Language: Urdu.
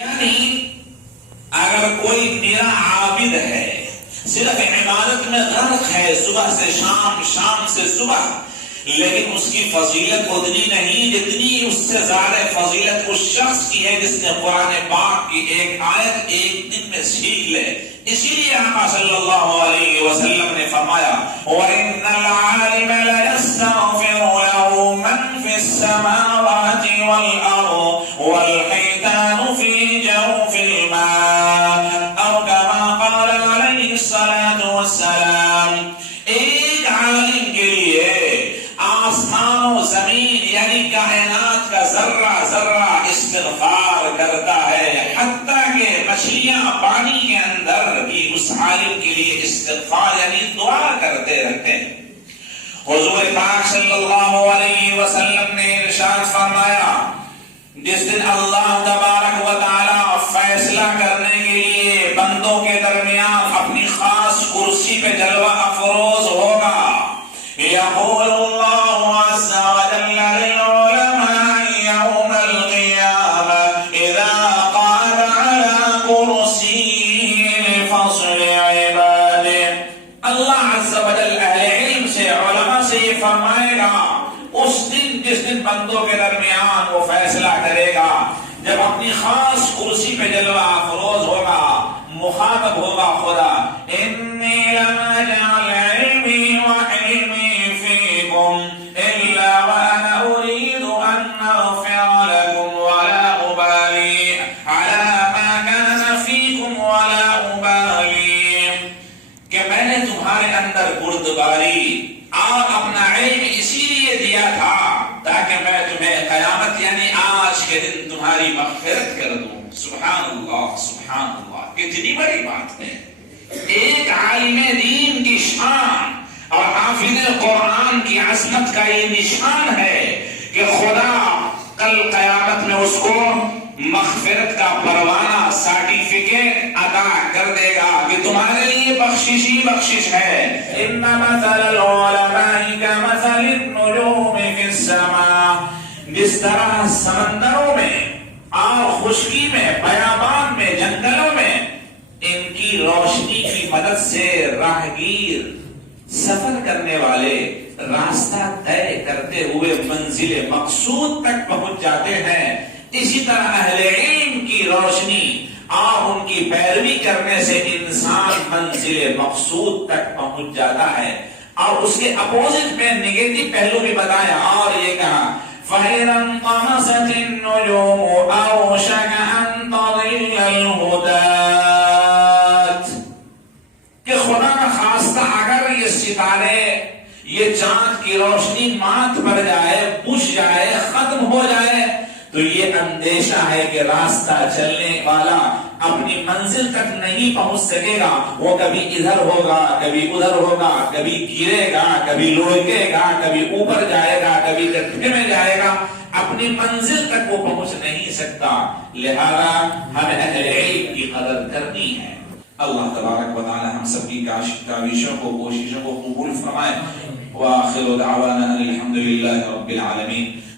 یعنی اگر کوئی میرا عابد ہے، صرف عبادت میں غرق ہے صبح سے شام، شام سے صبح، لیکن اس کی فضیلت اتنی نہیں جتنی اس سے زیادہ فضیلت اس شخص کی ہے جس نے قرآن پاک کی ایک آیت ایک دن میں سیکھ لے۔ اسی لیے آقا صلی اللہ علیہ وسلم نے فرمایا وَإِنَّ الْعَالِمَ لَيَسْتَغْفِرُ لَهُ مَنْ فِي السَّمَاوَاتِ وَالْأَرْضِ وَالْحِيتَانُ فِي جَوْفِ الْمَاءِ أَوْ كَمَا قَالَ عَلَيْهِ الصَّلَاةُ وَالسَّلَامُ۔ ایک عالم کے لیے آسمان و زمین یعنی کائنات کا ذرہ ذرہ استغفار کرتا ہے، حتیٰ کہ مچھلیاں پانی کے اندر بھی اس عالم کے لیے استغفار یعنی دعا کرتے رہتے ہیں۔ حضور پاک صلی اللہ علیہ وسلم نے ارشاد فرمایا جس دن اللہ تبارک و تعالی فیصلہ کرنے کے لیے بندوں کے درمیان اپنی خاص کرسی پہ جلوہ افروز ہوگا، یقول اللہ عز وجل للعلماء یوم القیامہ اذا قام على کرسیہ لفصل عبادہ۔ اللہ عز وجل اہل علم سے، علماء سے یہ فرمائے گا اس دن جس دن بندوں کے درمیان وہ فیصلہ کرے گا، جب اپنی خاص کرسی پہ جلوہ افروز ہوگا، مخاطب ہوگا خدا انی لم اجعل علمی وعلمی فیکم الا وانا اريد ان اغفر لكم ولا ابالی على ما كان فیکم ولا ابالی، کہ میں نے تمہارے اندر بردباری اور اپنا علم اسی لیے دیا تھا تاکہ میں تمہیں قیامت یعنی آج کے دن تمہاری مغفرت کر دوں۔ سبحان اللہ، سبحان اللہ، کتنی بڑی بات ہے۔ ایک عالم دین کی شان اور حافظ قرآن کی عظمت کا یہ نشان ہے کہ خدا کل قیامت میں اس کو مغفرت کا پروانہ سرٹیفکیٹ عطا کر دے گا کہ تمہارے لیے بخشش ہی بخشش ہے۔ ان مثل العلماء كمثل النجوم في السماء، جس طرح سمندروں میں اور خشکی میں، بیابان میں، جنگلوں میں ان کی روشنی کی مدد سے راہگیر سفر کرنے والے راستہ طے کرتے ہوئے منزل مقصود تک پہنچ جاتے ہیں، اسی طرح اہل علم کی روشنی اور ان کی پیروی کرنے سے انسان منزل مقصود تک پہنچ جاتا ہے۔ اور اس کے اپوزٹ میں نگیٹو پہلو بھی بتایا اور یہ کہا فَإِذَا انطَمَسَتِ النُّجُومُ أَوْشَكَ أَن تَضِلَّ الْهُدَاةُ، کہ خدا نہ خواستہ اگر یہ ستارے، یہ چاند کی روشنی مات پڑ جائے، بجھ جائے، ختم ہو جائے تو یہ اندیشہ ہے کہ راستہ چلنے والا اپنی منزل تک نہیں پہنچ سکے گا، وہ کبھی ادھر ہوگا، کبھی ادھر ہوگا، کبھی گرے گا، کبھی لڑکے گا، کبھی اوپر جائے گا، کبھی گڈھے میں جائے گا، اپنی منزل تک وہ پہنچ نہیں سکتا۔ لہذا ہمیں اہل علم کی قدر کرنی ہے۔ اللہ تبارک و تعالی ہم سب کی کاوشوں کو، کوششوں کو قبول فرمائے۔ وآخر دعوانا الحمد للہ رب العالمین۔